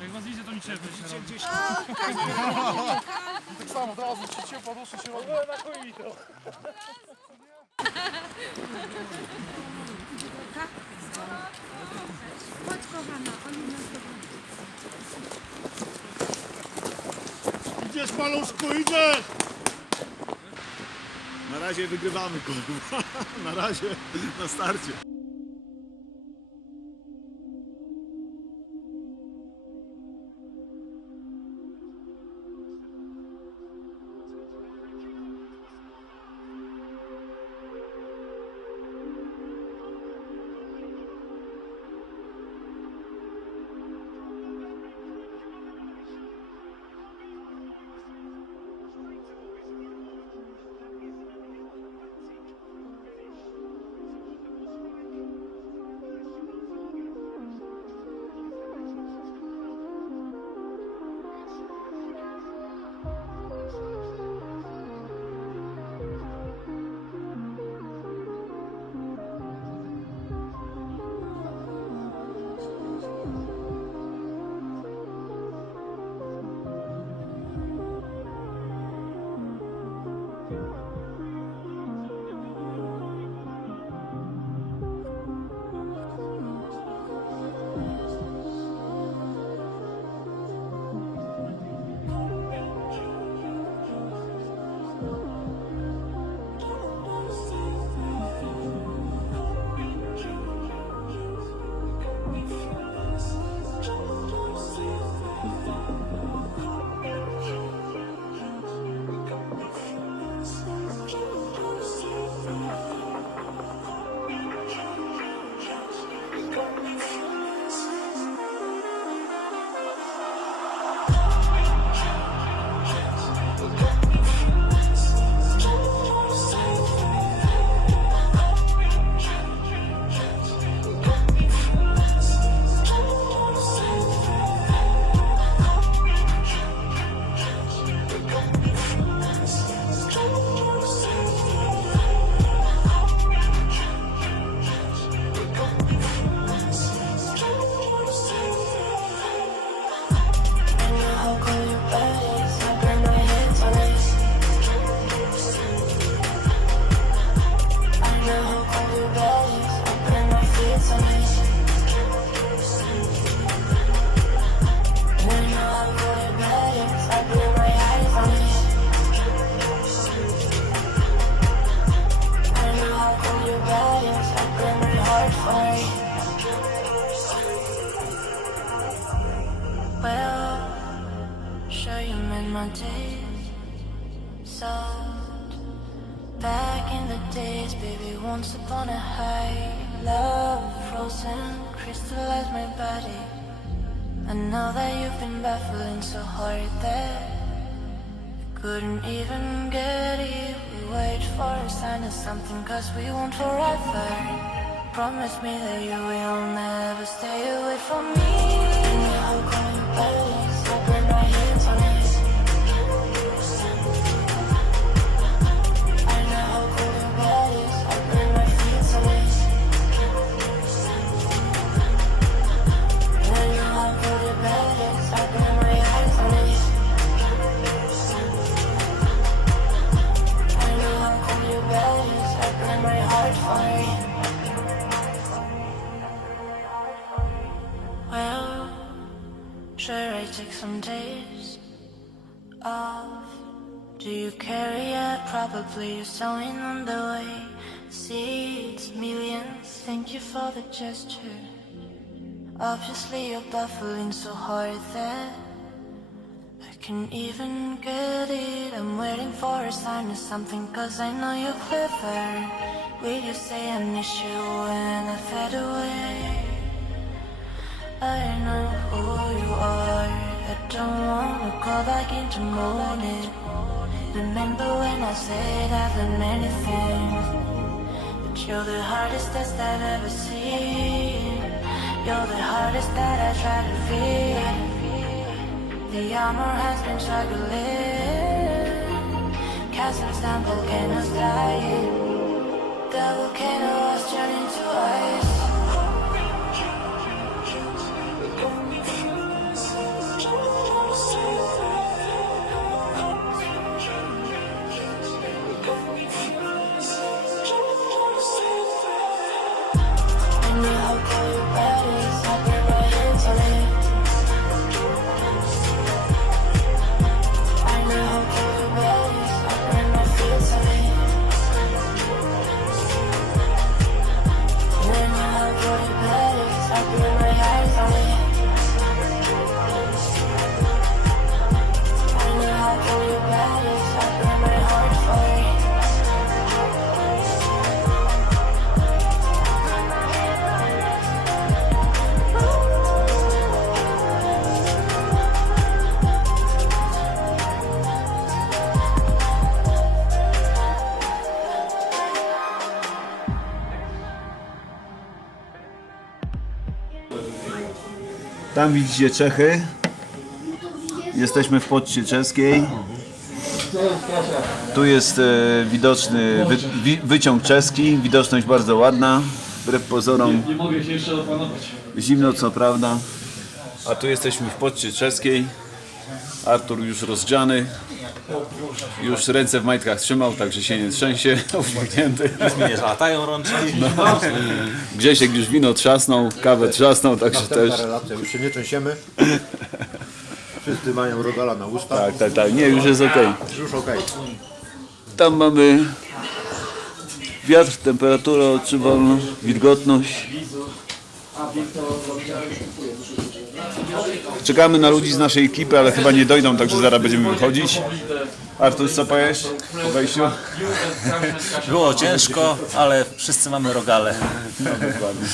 Jak was widzę, to mi cierpię się robi. Tak samo, od razu ci ciepła dusza się robi. Chodź kochana, oni nas Idziesz maluszku, idziesz! Na razie wygrywamy kurwa. Na razie, na starcie. Well, sure you made my days soft. Back in the days, baby, once upon a high love frozen, crystallized my body. I know that you've been baffling so hard that I couldn't even get it. We wait for a sign of something, cause we want forever. Promise me that you will never stay away from me. How come you bodies? I burn my hands some days off. Do you carry it? Probably you're sowing on the way. Seeds, millions. Thank you for the gesture. Obviously you're baffling so hard that I can even get it. I'm waiting for a sign or something, cause I know you're clever. Will you say I miss you when I fade away? I know who you are. Go back into morning. Remember when I said I've done many things, but you're the hardest test I've ever seen. You're the hardest that I try to feel. The armor has been struggling. Castles down, volcanoes dying. The volcano was turning to ice. Tam widzicie Czechy. Jesteśmy w Poczcie Czeskiej. Tu jest e, widoczny wy, wi, wyciąg czeski. Widoczność bardzo ładna. Wbrew pozorom Nie mogę się jeszcze opanować. zimno co prawda. A tu jesteśmy w Poczcie Czeskiej. Artur już rozgrzany. Już ręce w majtkach trzymał, także się nie trzęsie. Uśmiechnięty. Nie latają rączki. Grzesiek już wino trzasnął, kawę trzasnął, także też. Relacja, już się nie trzęsiemy. Wszyscy mają rogala na ustach. Tak, tak, tak. Nie, już jest okej. Już okej. Tam mamy wiatr, temperaturę odczuwalną, wilgotność. Czekamy na ludzi z naszej ekipy, ale chyba nie dojdą, także zaraz będziemy wychodzić. Artur, co powiesz po wejściu? Było ciężko, ale wszyscy mamy rogale. No dokładnie.